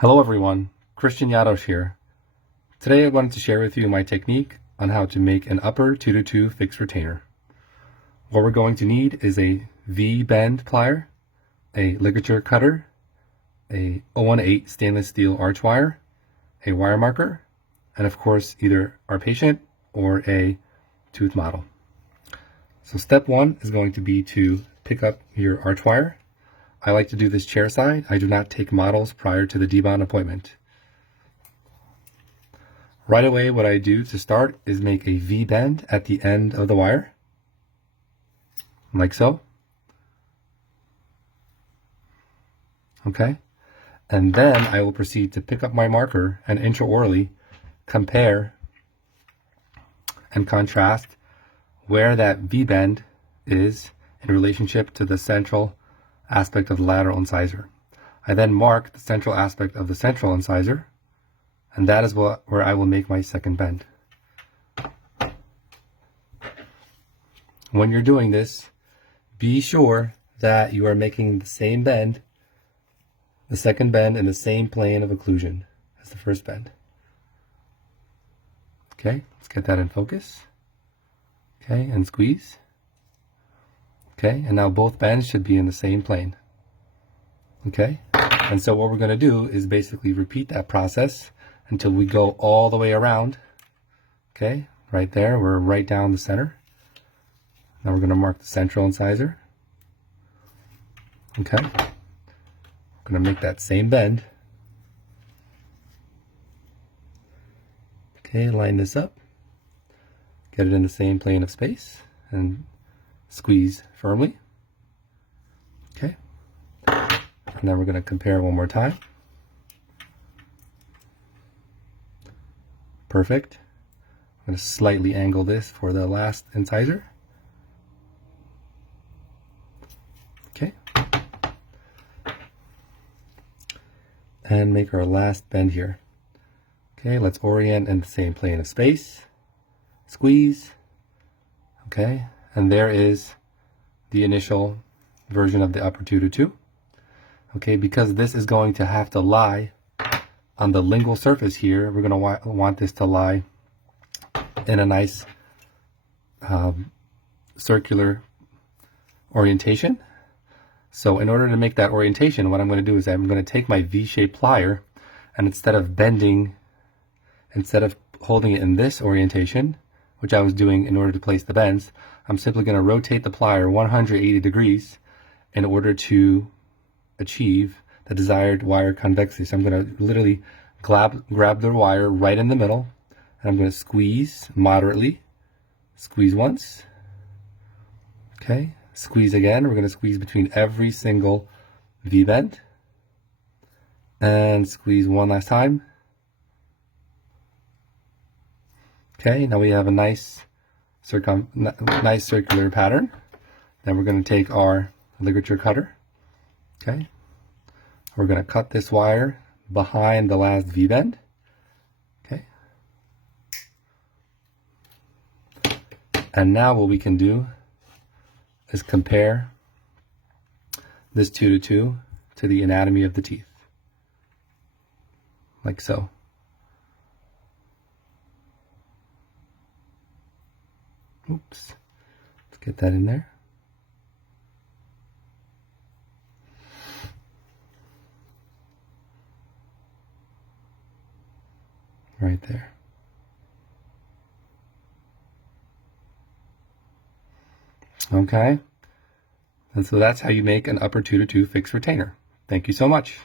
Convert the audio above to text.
Hello everyone, Christian Yados here. Today I wanted to share with you my technique on how to make an upper 2-2 fixed retainer. What we're going to need is a V-bend plier, a ligature cutter, a 018 stainless steel arch wire, a wire marker, and of course either our patient or a tooth model. So step one is going to be to pick up your arch wire. I like to do this chairside. I do not take models prior to the debound appointment. Right away, what I do to start is make a V-bend at the end of the wire, like so. Okay, and then I will proceed to pick up my marker and intraorally compare and contrast where that V-bend is in relationship to the central aspect of the lateral incisor. I then mark the central aspect of the central incisor, and that is where I will make my second bend. When you're doing this, be sure that you are making the same bend, the second bend, in the same plane of occlusion as the first bend. Okay, let's get that in focus. Okay, and squeeze. Okay, and now both bends should be in the same plane. Okay, and so what we're going to do is basically repeat that process until we go all the way around. Okay, right there, we're right down the center. Now we're going to mark the central incisor. Okay, we're going to make that same bend. Okay, line this up, get it in the same plane of space, and squeeze firmly. Okay, and then we're going to compare one more time. Perfect. I'm going to slightly angle this for the last incisor. Okay, and make our last bend here. Okay, let's orient in the same plane of space. Squeeze. Okay, and there is the initial version of the upper 2-2. Okay, because this is going to have to lie on the lingual surface here, we're going to want this to lie in a nice circular orientation. So in order to make that orientation, what I'm going to do is I'm going to take my V-shaped plier, and instead of holding it in this orientation, which I was doing in order to place the bends, I'm simply going to rotate the plier 180 degrees in order to achieve the desired wire convexity. So I'm going to literally grab the wire right in the middle, and I'm going to squeeze moderately. Squeeze once. Okay, squeeze again. We're going to squeeze between every single V-bend. And squeeze one last time. Okay, now we have a nice circular pattern. Then we're going to take our ligature cutter. Okay, we're going to cut this wire behind the last V-bend. Okay, and now what we can do is compare this 2-2 to the anatomy of the teeth, like so. Oops, let's get that in there. Right there. Okay, and so that's how you make an upper 2-2 fixed retainer. Thank you so much.